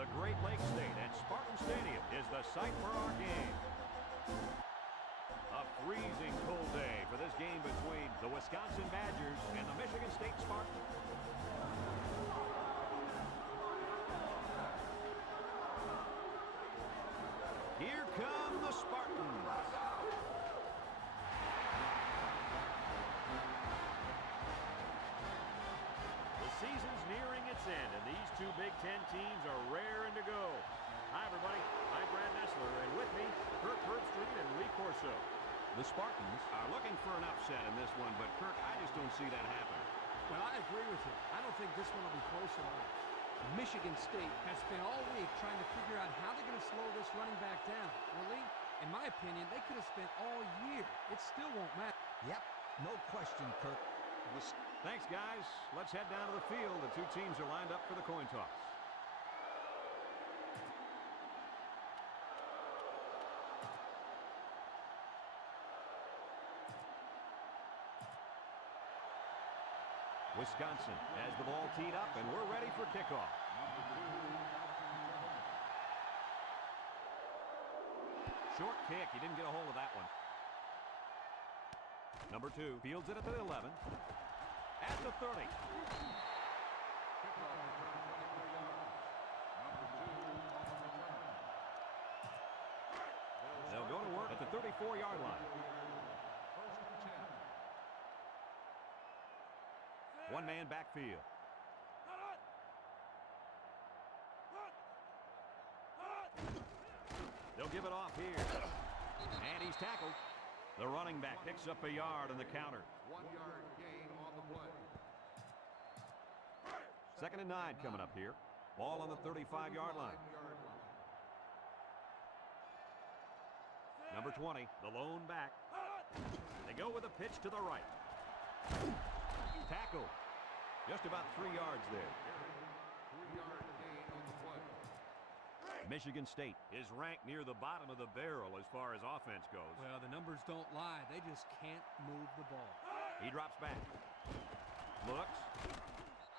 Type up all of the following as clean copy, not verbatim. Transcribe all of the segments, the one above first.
The Great Lakes State and Spartan Stadium is the site for our game. A freezing cold day for this game between the Wisconsin Badgers and the Michigan State Spartans. Here come the Spartans. The season's nearing its end, and these two Big Ten teams are raring to go. Hi, everybody. I'm Brad Nessler, and with me, Kirk Herbstreit and Lee Corso. The Spartans are looking for an upset in this one, but, Kirk, I just don't see that happening. Well, I agree with you. I don't think this one will be close at all. Michigan State has spent all week trying to figure out how they're going to slow this running back down. Well, Lee, in my opinion, they could have spent all year. It still won't matter. Yep, no question, Kirk. Thanks, guys. Let's head down to the field. The two teams are lined up for the coin toss. Wisconsin has the ball teed up, and we're ready for kickoff. Short kick. He didn't get a hold of that one. Number 2 fields it at the 11. At the 30. They'll go to work at the 34-yard line. One man backfield. They'll give it off here. And he's tackled. The running back picks up a yard on the counter. 1-yard gain on the play. 2nd and 9 coming up here. Ball on the 35-yard line. Number 20, the lone back. They go with a pitch to the right. Tackle. Just about 3 yards there. 3-yard gain on the play. Michigan State is ranked near the bottom of the barrel as far as offense goes. Well, the numbers don't lie. They just can't move the ball. He drops back. Looks.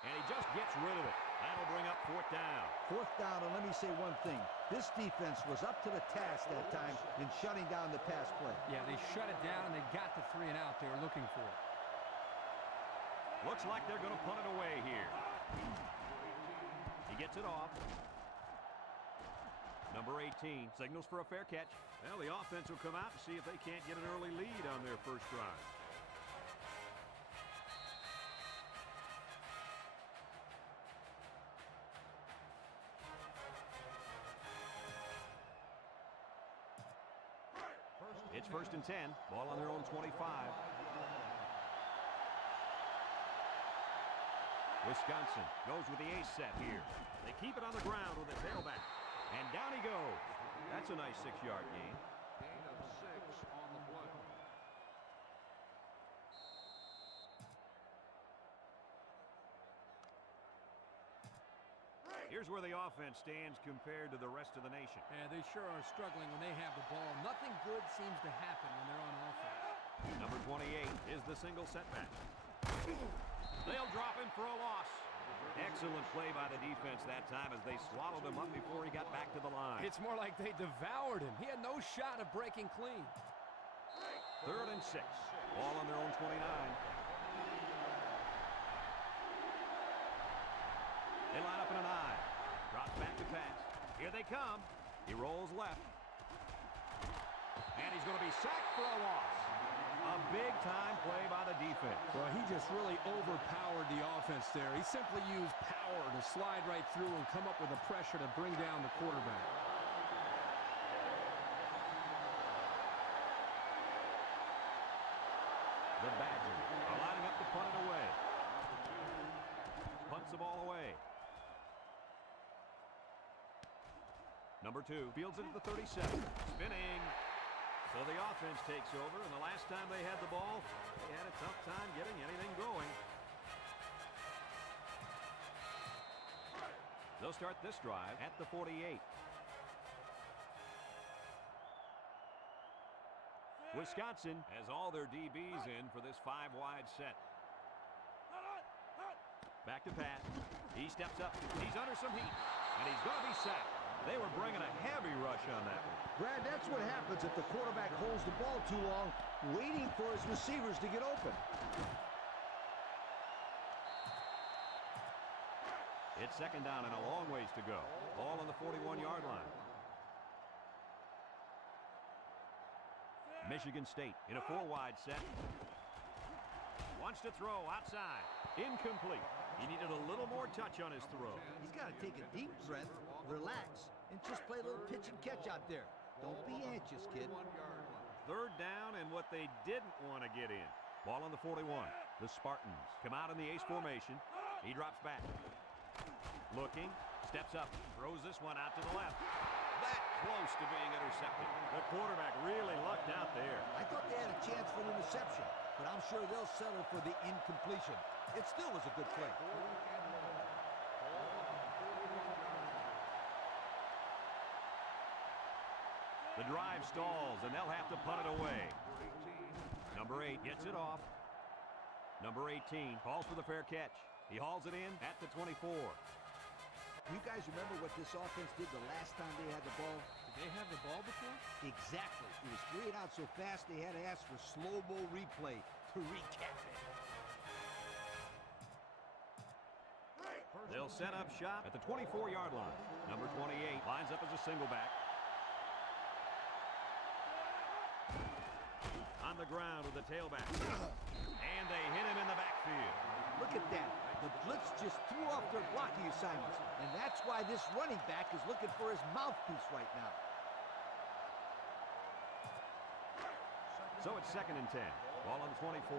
And he just gets rid of it. That'll bring up 4th down. 4th down, and let me say one thing. This defense was up to the task that time in shutting down the pass play. Yeah, they shut it down, and they got the 3 and out they were looking for. Looks like they're going to punt it away here. He gets it off. Number 18 signals for a fair catch. Well, the offense will come out and see if they can't get an early lead on their first drive. It's 1st and 10. Ball on their own 25. Wisconsin goes with the ace set here. They keep it on the ground with the tailback. And down he goes. That's a nice 6-yard gain. Gain of 6 on the play. Here's where the offense stands compared to the rest of the nation. Yeah, they sure are struggling when they have the ball. Nothing good seems to happen when they're on offense. Number 28 is the single setback. They'll drop him for a loss. Excellent play by the defense that time as they swallowed him up before he got back to the line. It's more like they devoured him. He had no shot of breaking clean. 3rd and 6. Ball on their own 29. They line up in an I. Drops back to pass. Here they come. He rolls left. And he's going to be sacked for a loss. A big-time play by the defense. Well, he just really overpowered the offense there. He simply used power to slide right through and come up with the pressure to bring down the quarterback. The Badgers are lining up to punt it away. Punts the ball away. Number 2 fields it at the 37. Spinning. So the offense takes over, and the last time they had the ball, they had a tough time getting anything going. They'll start this drive at the 48. Wisconsin has all their DBs in for this 5-wide set. Back to pass. He steps up. He's under some heat. And he's going to be sack. They were bringing a heavy rush on that one. Brad, that's what happens if the quarterback holds the ball too long, waiting for his receivers to get open. It's second down and a long ways to go. Ball on the 41-yard line. Michigan State in a 4-wide set. Wants to throw outside. Incomplete. He needed a little more touch on his throw. He's got to take a deep breath, relax, and just play a little pitch and catch out there. Don't be anxious, kid. Third down and what they didn't want to get in. Ball on the 41. The Spartans come out in the ace formation. He drops back. Looking, steps up, throws this one out to the left. That close to being intercepted. The quarterback really lucked out there. I thought they had a chance for an interception, but I'm sure they'll settle for the incompletion. It still was a good play. The drive stalls, and they'll have to punt it away. Number 8 gets it off. Number 18 calls for the fair catch. He hauls it in at the 24. You guys remember what this offense did the last time they had the ball? Did they have the ball before? Exactly. It was 3 out so fast they had to ask for slow-mo replay to recap it. They'll set up shop at the 24-yard line. Number 28 lines up as a single back. On the ground with the tailback. And they hit him in the backfield. Look at that. The blitz just threw off their blocking assignments. And that's why this running back is looking for his mouthpiece right now. So it's second and 10. Ball on the 24.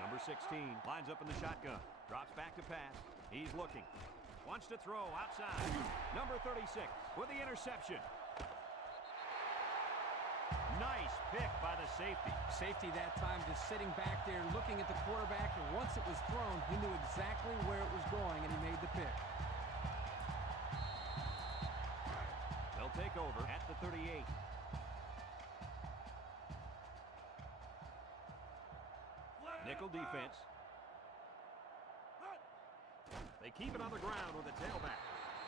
Number 16 lines up in the shotgun. Drops back to pass. He's looking. Wants to throw outside. Number 36 with the interception. Nice pick by the safety. Safety that time just sitting back there looking at the quarterback, and once it was thrown, he knew exactly where it was going, and he made the pick. They'll take over at the 38. Nickel defense. They keep it on the ground with the tailback.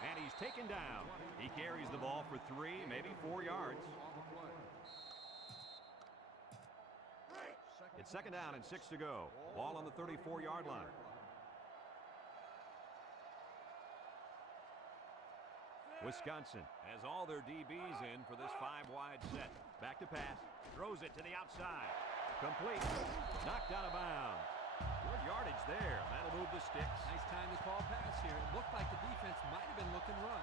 And he's taken down. He carries the ball for 3, maybe 4 yards. It's second down and 6 to go. Ball on the 34-yard line. Wisconsin has all their DBs in for this 5-wide set. Back to pass. Throws it to the outside. Complete. Knocked out of bounds. Good yardage there. That'll move the sticks. Nice time to call pass here. It looked like the defense might have been looking run.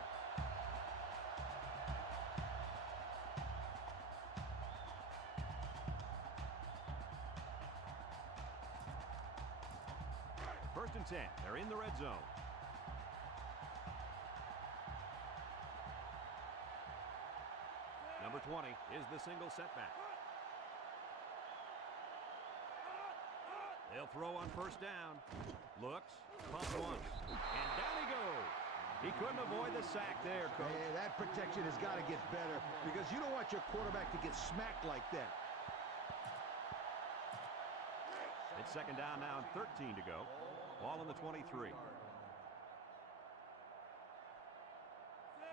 First and 10. They're in the red zone. Number 20 is the single setback. They'll throw on first down. Looks, pumps once, and down he goes. He couldn't avoid the sack there, Coach. Yeah, that protection has got to get better because you don't want your quarterback to get smacked like that. It's second down now and 13 to go. Ball on the 23.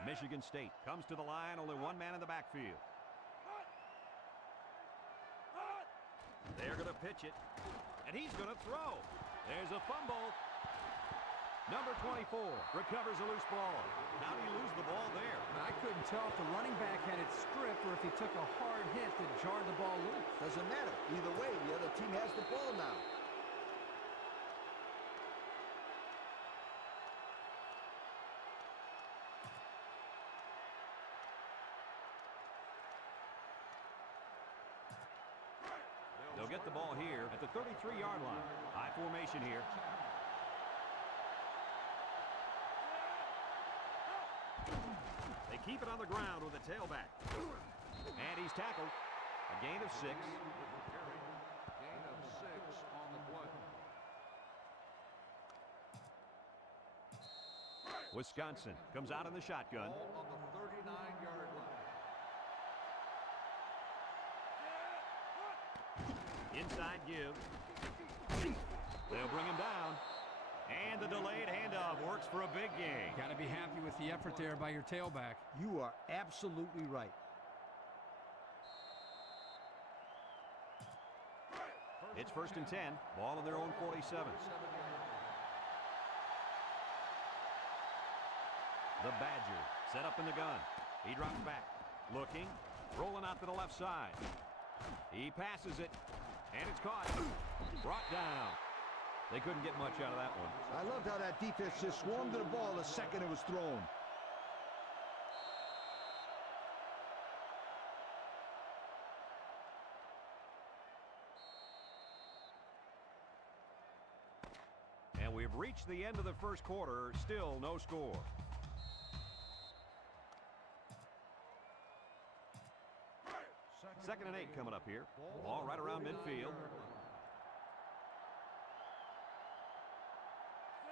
Michigan State comes to the line, only one man in the backfield. They're going to pitch it, and he's going to throw. There's a fumble. Number 24 recovers a loose ball. How did he lose the ball there? I couldn't tell if the running back had it stripped or if he took a hard hit that jarred the ball loose. Doesn't matter. Either way, the other team has the ball now. They'll get the ball here at the 33-yard line. High formation here. They keep it on the ground with a tailback. And he's tackled. A gain of 6. Gain of 6 on the play. Wisconsin comes out in the shotgun. Ball on the 39-yard line. Inside give. They'll bring him down. And the delayed handoff works for a big gain. Got to be happy with the effort there by your tailback. You are absolutely right. It's 1st and 10. Ball on their own 47. The Badger set up in the gun. He drops back. Looking. Rolling out to the left side. He passes it. And it's caught. Brought down. They couldn't get much out of that one. I loved how that defense just swarmed to the ball the second it was thrown. And we've reached the end of the first quarter. Still no score. Second and 8 coming up here. Ball right around midfield.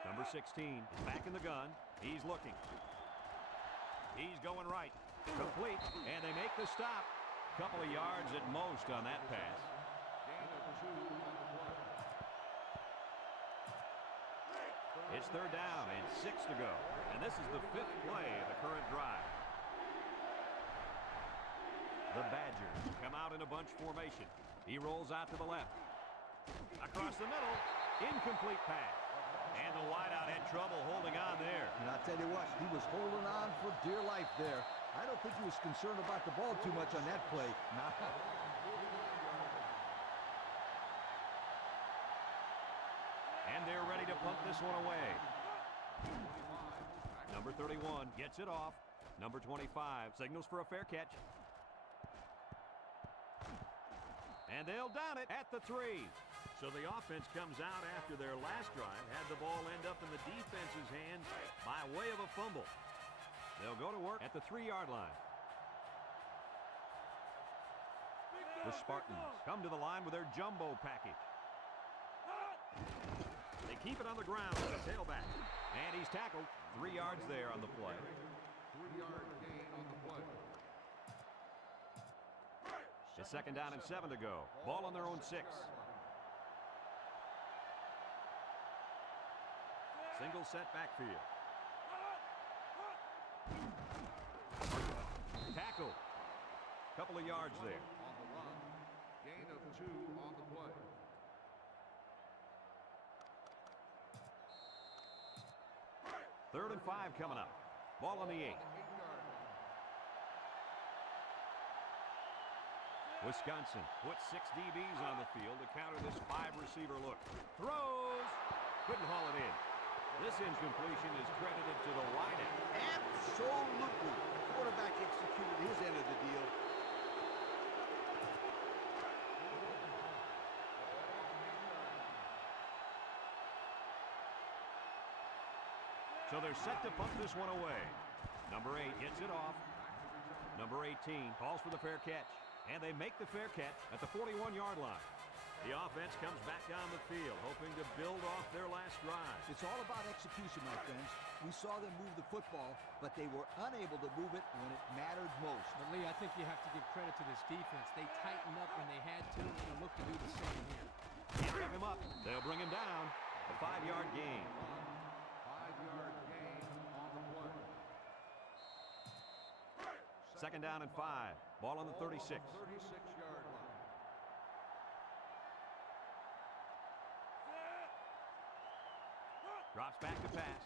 Number 16 is back in the gun. He's looking. He's going right. Complete. And they make the stop. Couple of yards at most on that pass. It's 3rd down and 6 to go. And this is the 5th play of the current drive. The Badgers come out in a bunch formation. He rolls out to the left. Across the middle. Incomplete pass. And the wideout had trouble holding on there. And I'll tell you what, he was holding on for dear life there. I don't think he was concerned about the ball too much on that play. Nah. And they're ready to punt this one away. Number 31 gets it off. Number 25 signals for a fair catch. And they'll down it at the 3. So the offense comes out after their last drive, had the ball end up in the defense's hands by way of a fumble. They'll go to work at the 3-yard line. The Spartans come to the line with their jumbo package. They keep it on the ground with a tailback. And he's tackled 3 yards there on the play. 3-yard gain on the play. It's 2nd down and 7 to go. Ball on their own 6. Single set backfield. Tackle. Couple of yards there. On the run. Gain of 2 on the play. Third and 5 coming up. Ball on the 8. Wisconsin puts 6 DBs on the field to counter this 5-receiver look. Throws. Couldn't haul it in. This incompletion is credited to the wideout. Absolutely. The quarterback executed his end of the deal. So they're set to punt this one away. Number 8 gets it off. Number 18 calls for the fair catch. And they make the fair catch at the 41-yard line. The offense comes back on the field, hoping to build off their last drive. It's all about execution, my friends. We saw them move the football, but they were unable to move it when it mattered most. But, Lee, I think you have to give credit to this defense. They tightened up when they had to and look to do the same here. Can't pick him up. They'll bring him down. A 5-yard gain. 5-yard gain on the play. 2nd down and 5. Ball on the 36. 36-yard line. Drops back to pass.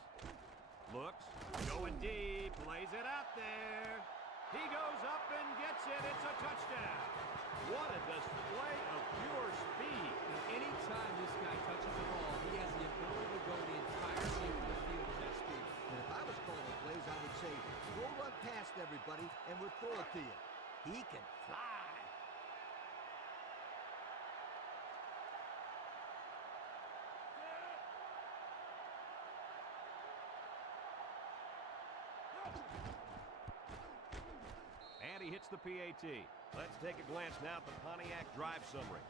Looks. Going deep. Lays it out there. He goes up and gets it. It's a touchdown. What a display of pure speed. Anytime this guy touches the ball, he has the ability to go the entire length of the field with that speed. And if I was calling plays, I would say, go run past everybody, and we'll throw it to you. He can fly. And he hits the PAT. Let's take a glance now at the Pontiac drive summary.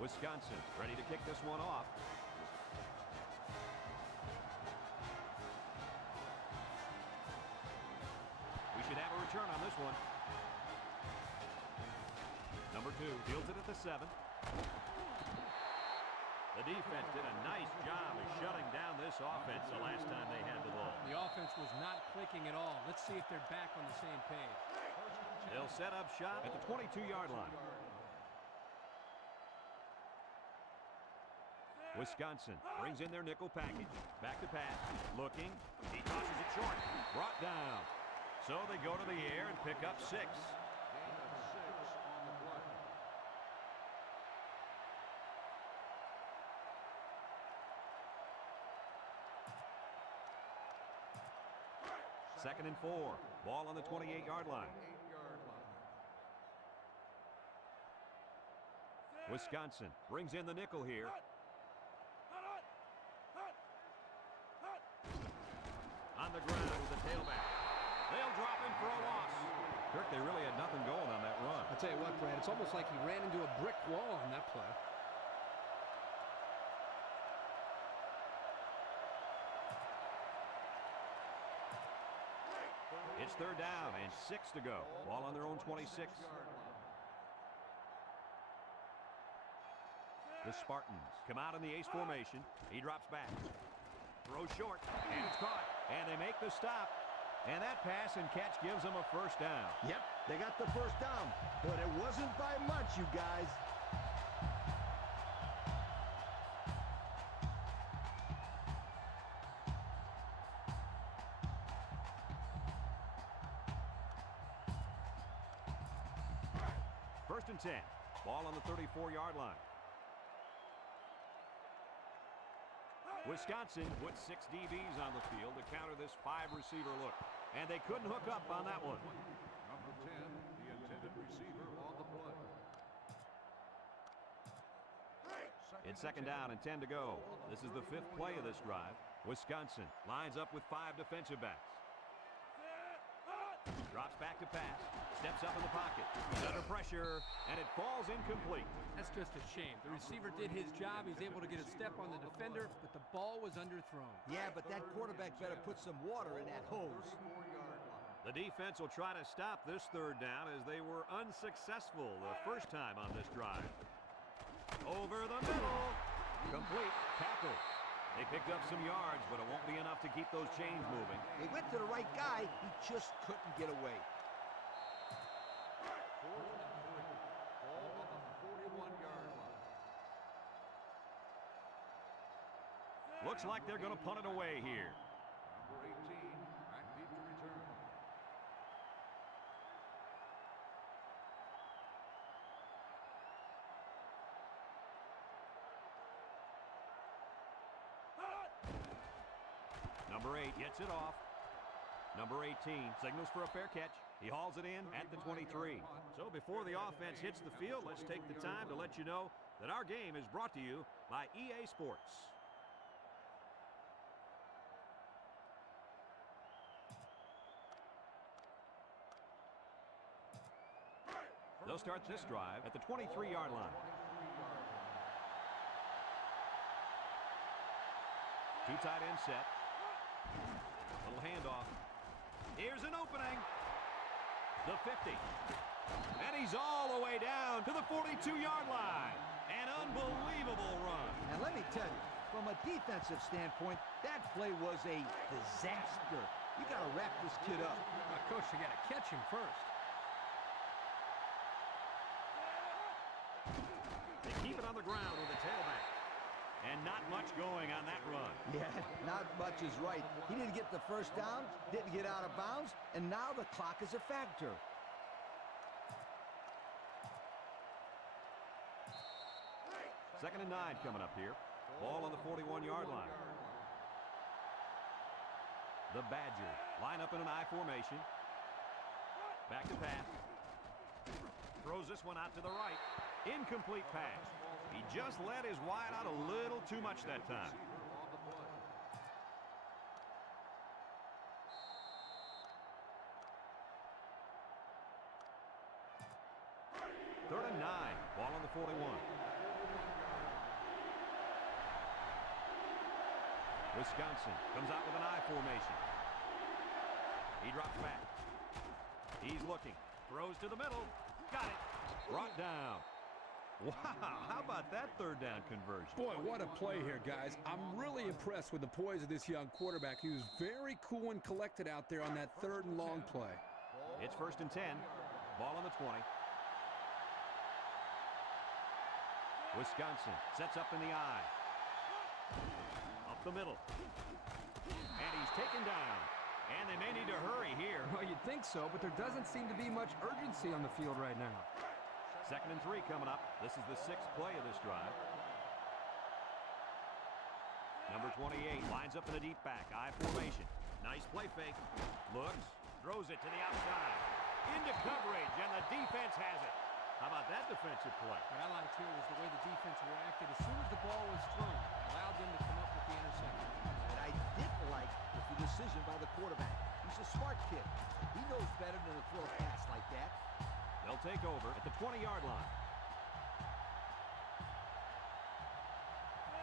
Wisconsin ready to kick this one off. We should have a return on this one. Number 2 fields it at the 7. The defense did a nice job of shutting down this offense the last time they had the ball. The offense was not clicking at all. Let's see if they're back on the same page. They'll set up shop at the 22-yard line. Wisconsin brings in their nickel package. Back to pass. Looking. He tosses it short. Brought down. So they go to the air and pick up 6. Gain of 6 on the play. Second and 4. Ball on the 28-yard line. 8-yard line. Wisconsin brings in the nickel here. On the ground with the tailback. They'll drop him for a loss. Kirk, they really had nothing going on that run. I'll tell you what, Brad, it's almost like he ran into a brick wall on that play. It's third down and 6 to go. Ball on their own 26. The Spartans come out in the ace formation. He drops back. Throw short, and it's caught. And they make the stop. And that pass and catch gives them a first down. Yep, they got the first down, but it wasn't by much, you guys. First and 10. Ball on the 34-yard line. Wisconsin put 6 DBs on the field to counter this 5-receiver look. And they couldn't hook up on that one. Number 10, the intended receiver on the play. It's second down and 10 to go. This is the 5th play of this drive. Wisconsin lines up with 5 defensive backs. Drops back to pass. Steps up in the pocket. He's under pressure, and it falls incomplete. That's just a shame. The receiver did his job. He was able to get a step on the defender, but the ball was underthrown. Yeah, but that quarterback better put some water in that hose. 34-yard line. The defense will try to stop this third down as they were unsuccessful the first time on this drive. Over the middle. Complete. Tackle. They picked up some yards, but it won't be enough to keep those chains moving. They went to the right guy. He just couldn't get away. 4th and 3. Ball on the 41-yard line. Looks like they're going to punt it away here. Number 18, back deep to return. Number 8 gets it off. Number 18 signals for a fair catch. He hauls it in at the 23. So before the offense hits the field, let's take the time to let you know that our game is brought to you by EA Sports. They'll start this drive at the 23-yard line. 2 tight end set. Little handoff. Here's an opening. The 50. And he's all the way down to the 42-yard line. An unbelievable run. And let me tell you, from a defensive standpoint, that play was a disaster. You got to wrap this kid up. Coach, you got to catch him first. They keep it on the ground with the tailback. And not much going on that run. Yeah, not much is right. He didn't get the first down, didn't get out of bounds, and now the clock is a factor. Second and 9 coming up here. Ball on the 41-yard line. The Badgers line up in an I formation. Back to pass. Throws this one out to the right. Incomplete pass. He just let his wide out a little too much that time. Third and 9. Ball on the 41. Wisconsin comes out with an I formation. He drops back. He's looking. Throws to the middle. Got it. Brought down. Wow, how about that third down conversion? Boy, what a play here, guys. I'm really impressed with the poise of this young quarterback. He was very cool and collected out there on that third and long play. It's 1st and 10. Ball on the 20. Wisconsin sets up in the eye. Up the middle. And he's taken down. And they may need to hurry here. Well, you'd think so, but there doesn't seem to be much urgency on the field right now. 2nd and 3 coming up. This is the 6th play of this drive. Number 28 lines up in the deep back. I formation. Nice play fake. Looks. Throws it to the outside. Into coverage, and the defense has it. How about that defensive play? What I liked here was the way the defense reacted as soon as the ball was thrown. It allowed them to come up with the interception. What I didn't like was the decision by the quarterback. He's a smart kid. He knows better than to throw a pass like that. They'll take over at the 20-yard line.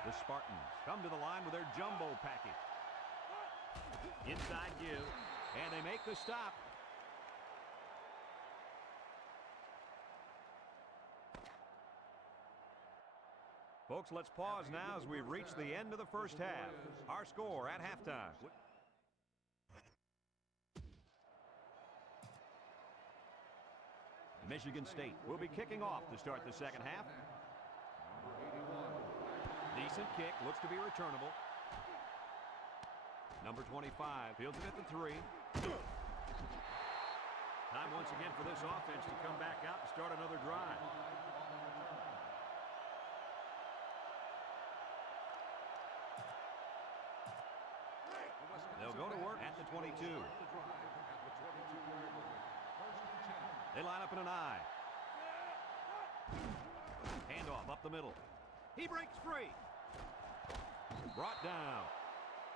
The Spartans come to the line with their jumbo package. Inside give, and they make the stop. Folks, let's pause now as we reach the end of the first half. Our score at halftime. Michigan State will be kicking off to start the second half. Decent kick, looks to be returnable. Number 25 fields it at the 3. Time once again for this offense to come back out and start another drive. They'll go to work at the 22. They line up in an I. Handoff up the middle. He breaks free. Brought down.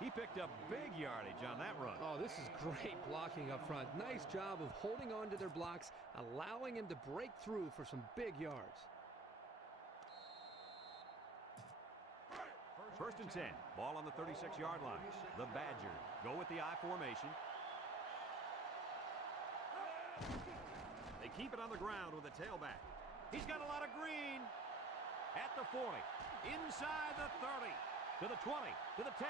He picked up big yardage on that run. Oh, this is great blocking up front. Nice job of holding on to their blocks, allowing him to break through for some big yards. 1st and 10. Ball on the 36-yard line. The Badgers go with the I formation. They keep it on the ground with a tailback. He's got a lot of green. At the 40. Inside the 30. To the 20. To the 10.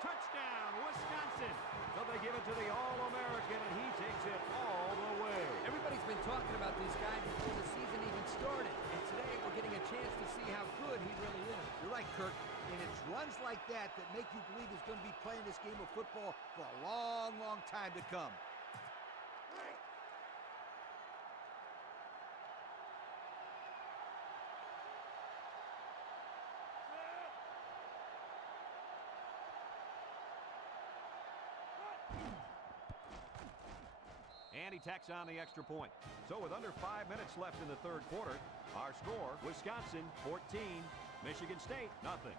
Touchdown, Wisconsin. So they give it to the All-American, and he takes it all the way. Everybody's been talking about this guy before the season even started. And today we're getting a chance to see how good he really is. You're right, Kirk. And it's runs like that that make you believe he's going to be playing this game of football for a long, long time to come. And he tacks on the extra point. So with under 5 minutes left in the third quarter, our score, Wisconsin 14, Michigan State nothing.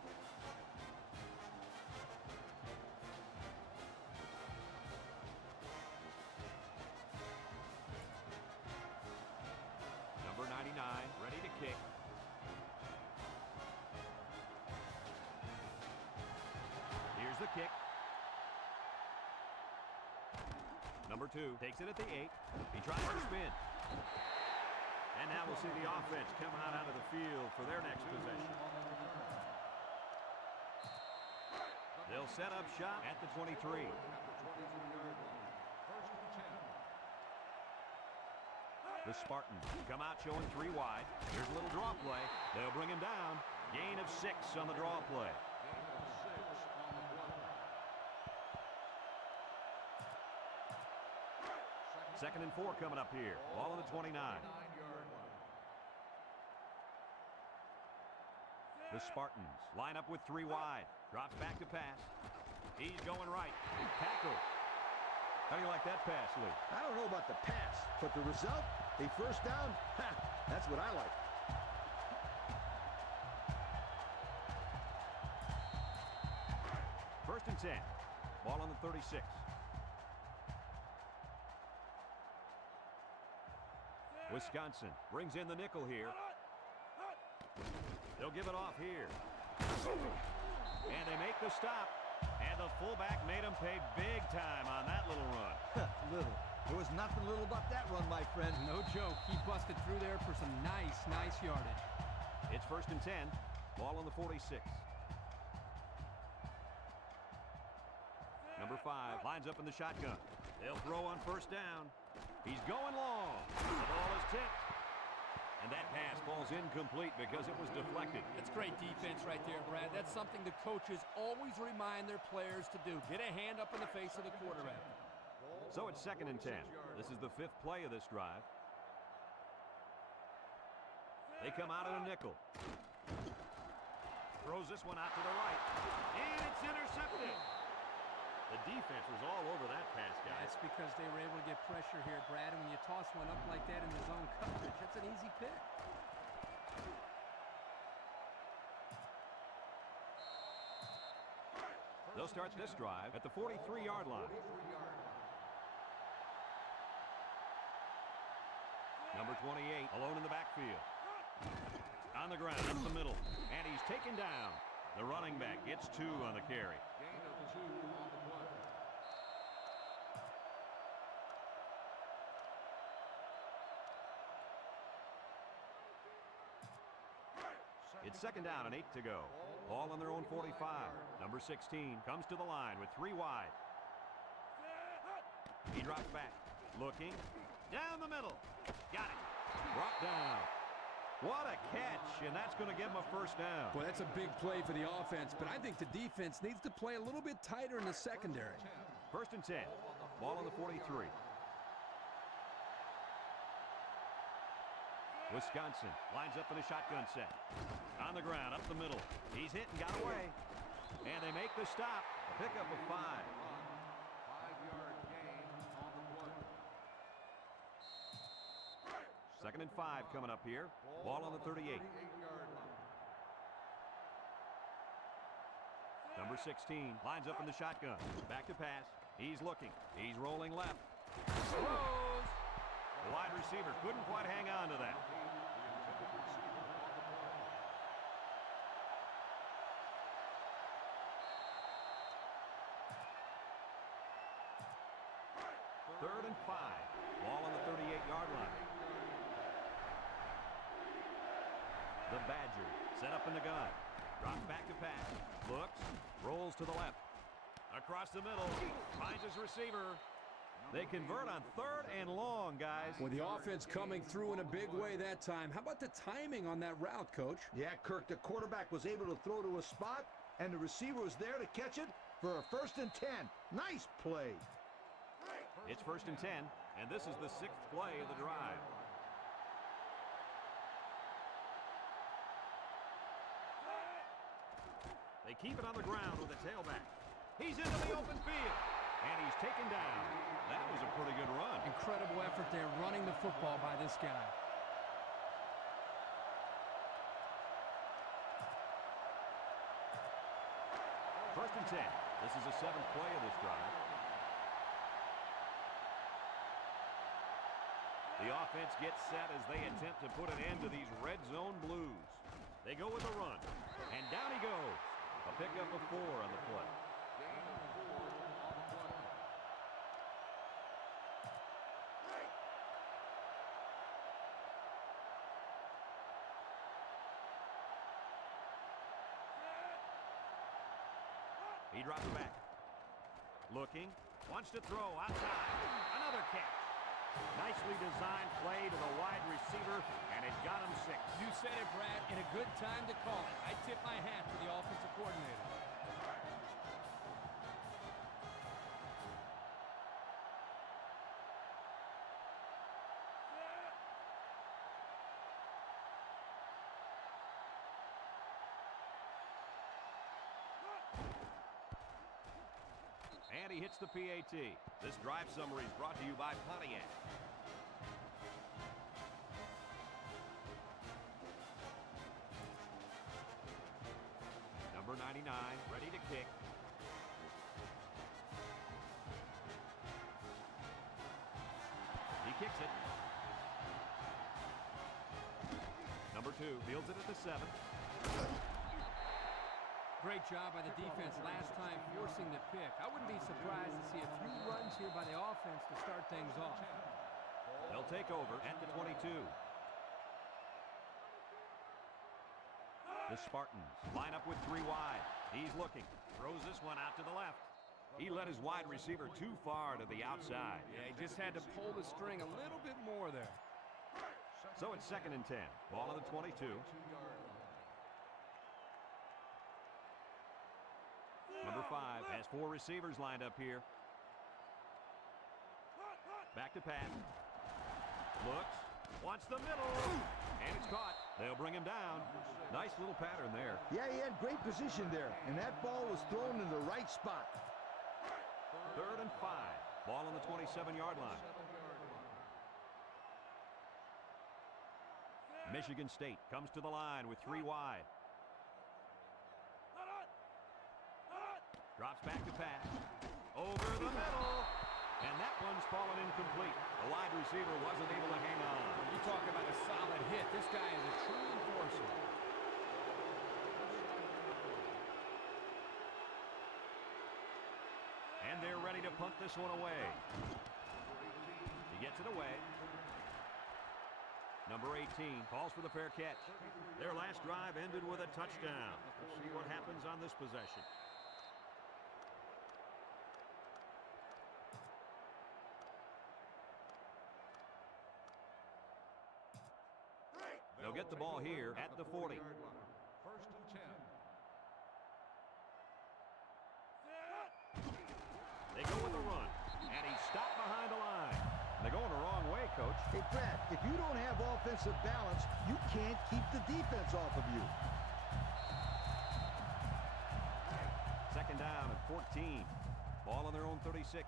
Number 99, ready to kick. Here's the kick. Number 2 takes it at the 8. He tries to spin. And now we'll see the offense come out onto the field for their next possession. They'll set up shop at the 23. The Spartans come out showing 3 wide. Here's a little draw play. They'll bring him down. Gain of 6 on the draw play. 2nd and 4 coming up here. Ball on the 29. The Spartans line up with 3 wide. Drops back to pass. He's going right. Tackle. How do you like that pass, Lee? I don't know about the pass, but the result, a first down, that's what I like. First and 10. Ball on the 36. Wisconsin brings in the nickel here. They'll give it off here. And they make the stop. And the fullback made him pay big time on that little run. Little. There was nothing little about that run, my friend. No joke. He busted through there for some nice nice yardage. It's 1st and 10. Ball on the 46. Number 5 lines up in the shotgun. They'll throw on 1st down. He's going long. The ball is tipped. And that pass falls incomplete because it was deflected. That's great defense right there, Brad. That's something the coaches always remind their players to do. Get a hand up in the face of the quarterback. So it's 2nd and 10. This is the 5th play of this drive. They come out in a nickel. Throws this one out to the right. And it's intercepted. The defense was all over that pass, guys. That's because they were able to get pressure here, Brad. And when you toss one up like that in the zone coverage, that's an easy pick. They'll start this drive at the 43-yard line. Number 28, alone in the backfield. On the ground, up the middle. And he's taken down. The running back gets 2 on the carry. Gain of 2 on the play. It's 2nd down and 8 to go. Ball on their own 45. Number 16 comes to the line with 3 wide. He drops back. Looking. Down the middle. Got it. Brought down. What a catch, and that's going to give him a 1st down. Boy, that's a big play for the offense, but I think the defense needs to play a little bit tighter in the secondary. 1st and 10. Ball on the 43. Wisconsin lines up in a shotgun set. On the ground, up the middle. He's hit and got away. And they make the stop. A pickup of 5. 5-yard gain on the play. 2nd and 5 coming up here. Ball on the 38. 38-yard line. Number 16 lines up in the shotgun. Back to pass. He's looking. He's rolling left. Throws. The wide receiver couldn't quite hang on to that. Third and 5. Ball on the 38-yard line. The Badger set up in the gun. Drops back to pass. Looks. Rolls to the left. Across the middle. Finds his receiver. They convert on 3rd and long, guys. Well, the offense coming through in a big way that time. How about the timing on that route, Coach? Yeah, Kirk, the quarterback was able to throw to a spot, and the receiver was there to catch it for a 1st and 10. Nice play. It's 1st and 10, and this is the 6th play of the drive. They keep it on the ground with a tailback. He's into the open field, and he's taken down. That was a pretty good run. Incredible effort there running the football by this guy. First and 10. This is the 7th play of this drive. The offense gets set as they attempt to put an end to these red zone blues. They go with a run, and down he goes. A pickup of 4 on the play. Gain of 4 on the play. He drops back. Looking. Wants to throw outside. Another catch. Nicely designed play to the wide receiver, and it got him 6. You said it, Brad, and a good time to call it. I tip my hat to the offensive coordinator. And he hits the PAT. This drive summary is brought to you by Pontiac. Number 99, ready to kick. He kicks it. Number 2 fields it at the 7. Great job by the defense last time forcing the pick. I wouldn't be surprised to see a few runs here by the offense to start things off. They'll take over at the 22. The Spartans line up with 3 wide. He's looking. Throws this one out to the left. He led his wide receiver too far to the outside. Yeah, he just had to pull the string a little bit more there. So it's 2nd and 10. Ball on the 22. Number 5 has 4 receivers lined up here. Back to pass. Looks. Wants the middle. And it's caught. They'll bring him down. Nice little pattern there. Yeah, he had great position there, and that ball was thrown in the right spot. 3rd and 5. Ball on the 27-yard line. Michigan State comes to the line with 3 wide. Drops back to pass. Over the middle. And that one's fallen incomplete. The wide receiver wasn't able to hang on. You talk about a solid hit. This guy is a true enforcer. And they're ready to punt this one away. He gets it away. Number 18 calls for the fair catch. Their last drive ended with a touchdown. Let's see what happens on this possession. They'll get the ball here at the 40. 1st and 10. They go with the run, and he's stopped behind the line. They're going the wrong way, Coach. Hey, Brad, if you don't have offensive balance, you can't keep the defense off of you. 2nd down and 14. Ball on their own 36.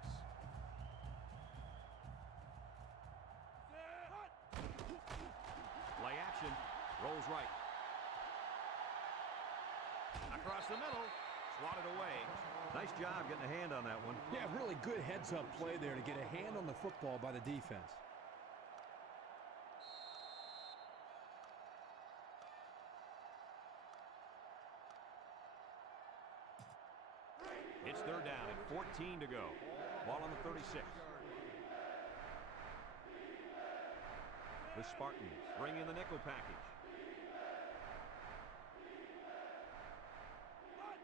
Play action. Rolls right. Across the middle. Swatted away. Nice job getting a hand on that one. Yeah, really good heads-up play there to get a hand on the football by the defense. It's 3rd down and 14 to go. Ball on the 36. The Spartans bring in the nickel package.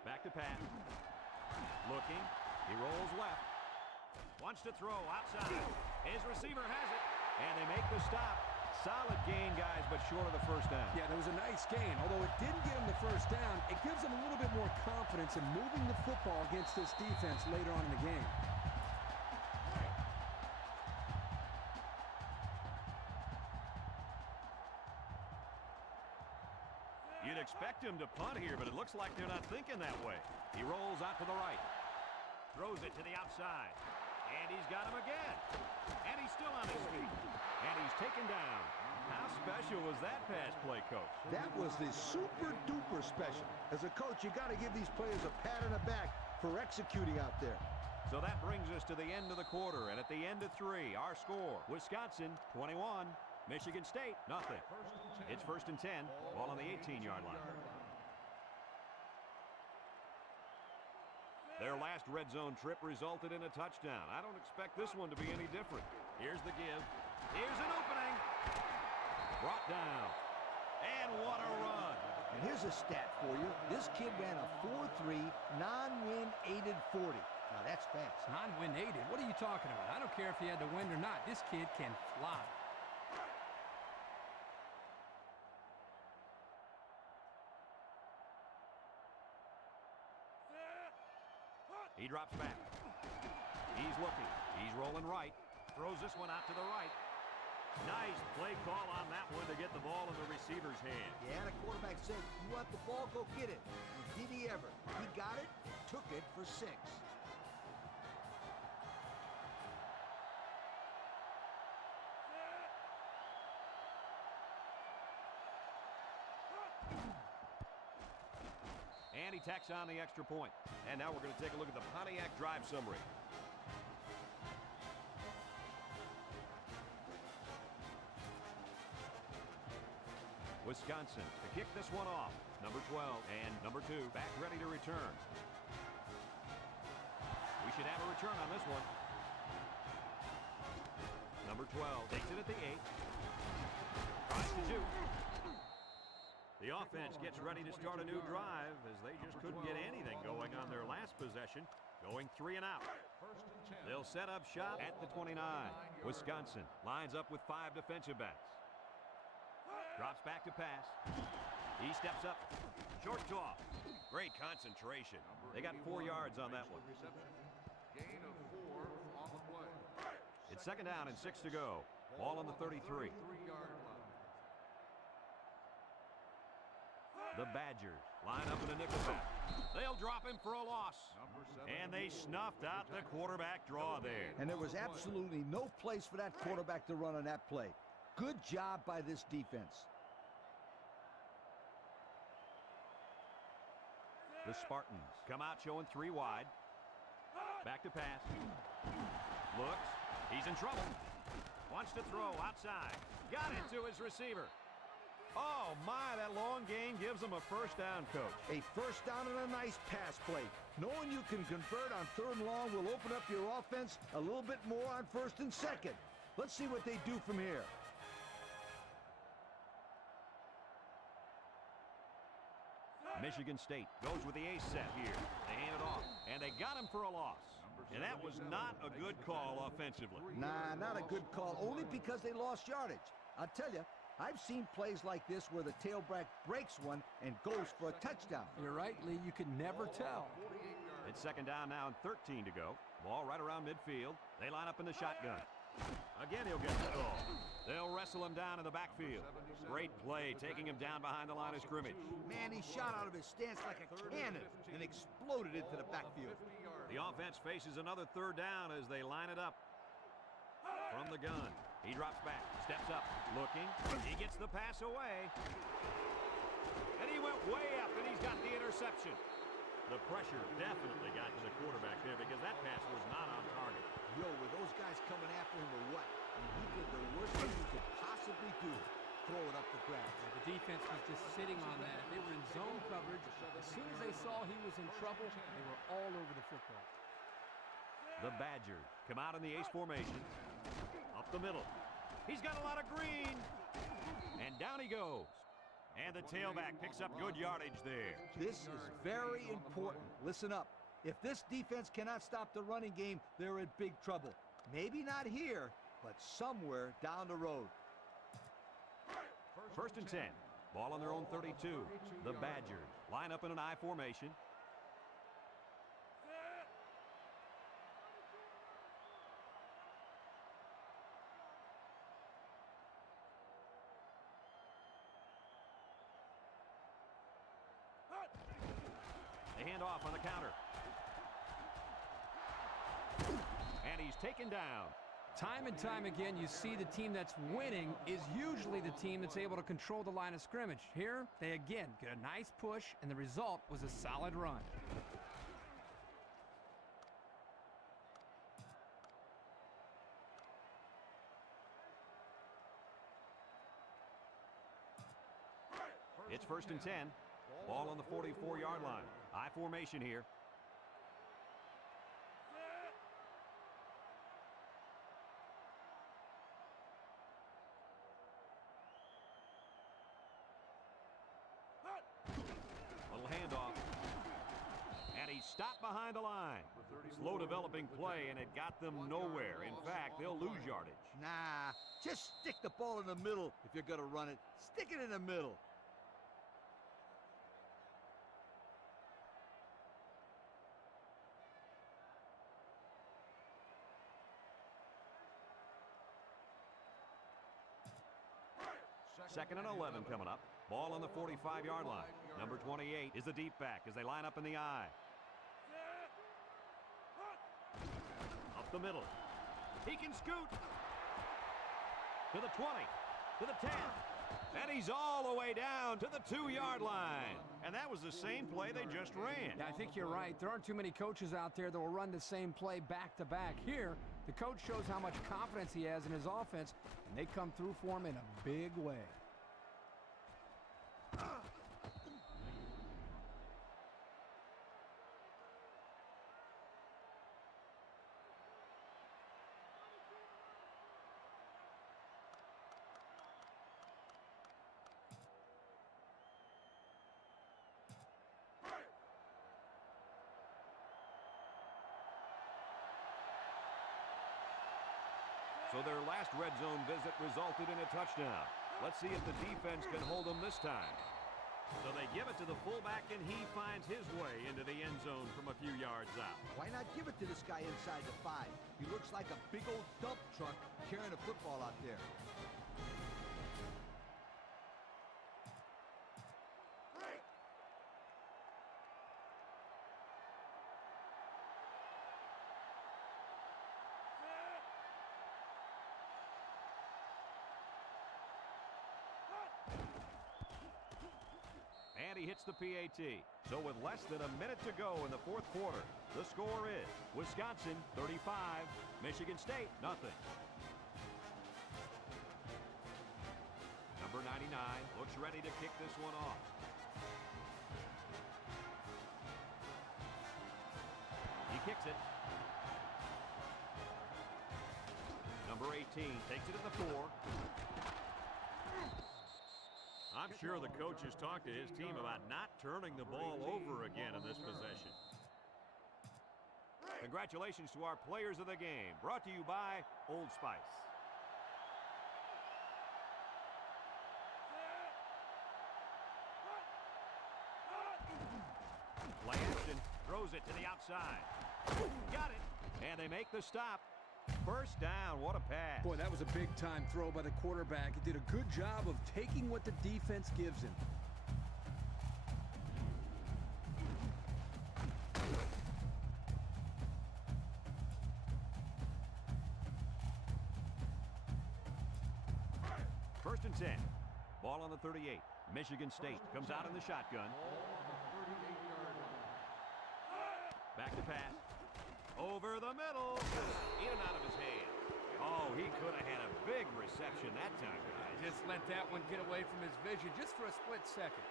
Back to pass. Looking. He rolls left. Wants to throw outside. His receiver has it. And they make the stop. Solid gain, guys, but short of the 1st down. Yeah, there was a nice gain. Although it didn't get him the 1st down, it gives him a little bit more confidence in moving the football against this defense later on in the game. You'd expect him to punt here, but it looks like they're not thinking that way. He rolls out to the right. Throws it to the outside. And he's got him again. And he's still on his feet. And he's taken down. How special was that pass play, Coach? That was the super-duper special. As a coach, you got to give these players a pat on the back for executing out there. So that brings us to the end of the quarter. And at the end of 3, our score, Wisconsin 21, Michigan State nothing. It's 1st and 10. Ball on the 18-yard line. Their last red zone trip resulted in a touchdown. I don't expect this one to be any different. Here's the give. Here's an opening. Brought down. And what a run. And here's a stat for you. This kid ran a 4.3 non-win aided 40. Now that's fast. Non-win aided? What are you talking about? I don't care if he had to win or not. This kid can fly. He drops back. He's looking. He's rolling right. Throws this one out to the right. Nice play call on that one to get the ball in the receiver's hand. Yeah, the quarterback said, you want the ball, go get it. And did he ever? He got it, took it for 6. And he tacks on the extra point. And now we're going to take a look at the Pontiac drive summary. Wisconsin to kick this one off. Number 12 and number 2 back ready to return. We should have a return on this one. Number 12 takes it at the 8. Tries to shoot. The offense gets ready to start a new drive as they just couldn't get anything going on their last possession, going 3 and out. They'll set up shop at the 29. Wisconsin lines up with 5 defensive backs. Drops back to pass. He steps up. Short toss. Great concentration. They got 4 yards on that one. Gain of 4 on the play. It's 2nd down and 6 to go. Ball on the 33. 33-yard line. The Badgers line up in a nickelback. They'll drop him for a loss. And they snuffed out the quarterback draw there. And there was absolutely no place for that quarterback to run on that play. Good job by this defense. The Spartans come out showing 3 wide. Back to pass. Looks. He's in trouble. Wants to throw outside. Got it to his receiver. Oh, my, that long gain gives him a 1st down, Coach. A 1st down and a nice pass play. Knowing you can convert on 3rd and long will open up your offense a little bit more on 1st and 2nd. Let's see what they do from here. Michigan State goes with the ace set here. They hand it off, and they got him for a loss. And that was not a good call offensively. Nah, not a good call, only because they lost yardage. I'll tell you, I've seen plays like this where the tailback breaks one and goes for a touchdown. You're right, Lee. You can never tell. It's 2nd down now and 13 to go. Ball right around midfield. They line up in the shotgun. Again, he'll get the ball. They'll wrestle him down in the backfield. Great play, taking him down behind the line of scrimmage. Man, he shot out of his stance like a cannon and exploded into the backfield. The offense faces another 3rd down as they line it up. From the gun, he drops back, steps up, looking. He gets the pass away. And he went way up, and he's got the interception. The pressure definitely got to the quarterback there because that pass was not on target. Yo, were those guys coming after him or what? And he did the worst thing he could possibly do. Throw it up the grabs. The defense was just sitting on that. They were in zone coverage. As soon as they saw he was in trouble, they were all over the football. The Badgers come out in the ace formation. Up the middle. He's got a lot of green. And down he goes. And the tailback picks up good yardage there. This is very important. Listen up. If this defense cannot stop the running game, they're in big trouble. Maybe not here, but somewhere down the road. 1st and 10. Ball on their own 32. The Badgers line up in an I formation. They hand off on the counter. And he's taken down. Time and time again, you see the team that's winning is usually the team that's able to control the line of scrimmage. Here, they again get a nice push, and the result was a solid run. It's 1st and 10. Ball on the 44-yard line. I formation here. Little handoff. And he stopped behind the line. Slow developing play, and it got them nowhere. In fact, they'll lose yardage. Nah, just stick the ball in the middle if you're going to run it. Stick it in the middle. Second and 11 coming up. Ball on the 45-yard line. Number 28 is the deep back as they line up in the I. Up the middle. He can scoot. To the 20. To the 10. And he's all the way down to the 2-yard line. And that was the same play they just ran. Yeah, I think you're right. There aren't too many coaches out there that will run the same play back-to-back. Here, the coach shows how much confidence he has in his offense, and they come through for him in a big way. So their last red zone visit resulted in a touchdown. Let's see if the defense can hold them this time. So they give it to the fullback, and he finds his way into the end zone from a few yards out. Why not give it to this guy inside the 5? He looks like a big old dump truck carrying a football out there. And he hits the PAT. So with less than a minute to go in the fourth quarter, the score is Wisconsin 35, Michigan State nothing. Number 99 looks ready to kick this one off. He kicks it. Number 18 takes it to the 4. I'm sure the coach has talked to his team about not turning the ball over again in this possession. Congratulations to our players of the game. Brought to you by Old Spice. Play action. Throws it to the outside. Got it. And they make the stop. First down, what a pass. Boy, that was a big-time throw by the quarterback. He did a good job of taking what the defense gives him. First and 10. Ball on the 38. Michigan State comes out in the shotgun. Back to pass. Over the middle. In and out of his hand. Oh, he could have had a big reception that time, guys. Just let that one get away from his vision just for a split second.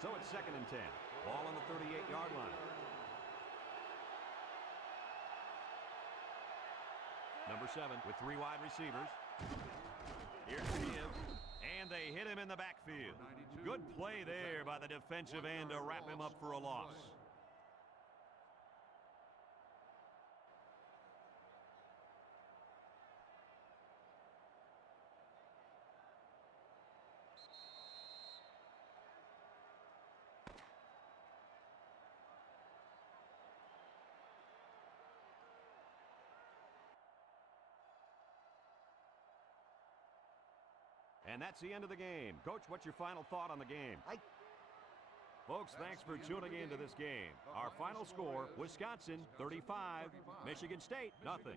So it's second and 10. Ball on the 38-yard line. Number 7 with 3 wide receivers. Here's the give. And they hit him in the backfield. Good play there by the defensive end to wrap him up for a loss. And that's the end of the game. Coach, what's your final thought on the game? Folks, thanks for tuning in to this game. Our final score, Wisconsin 35, Michigan State nothing.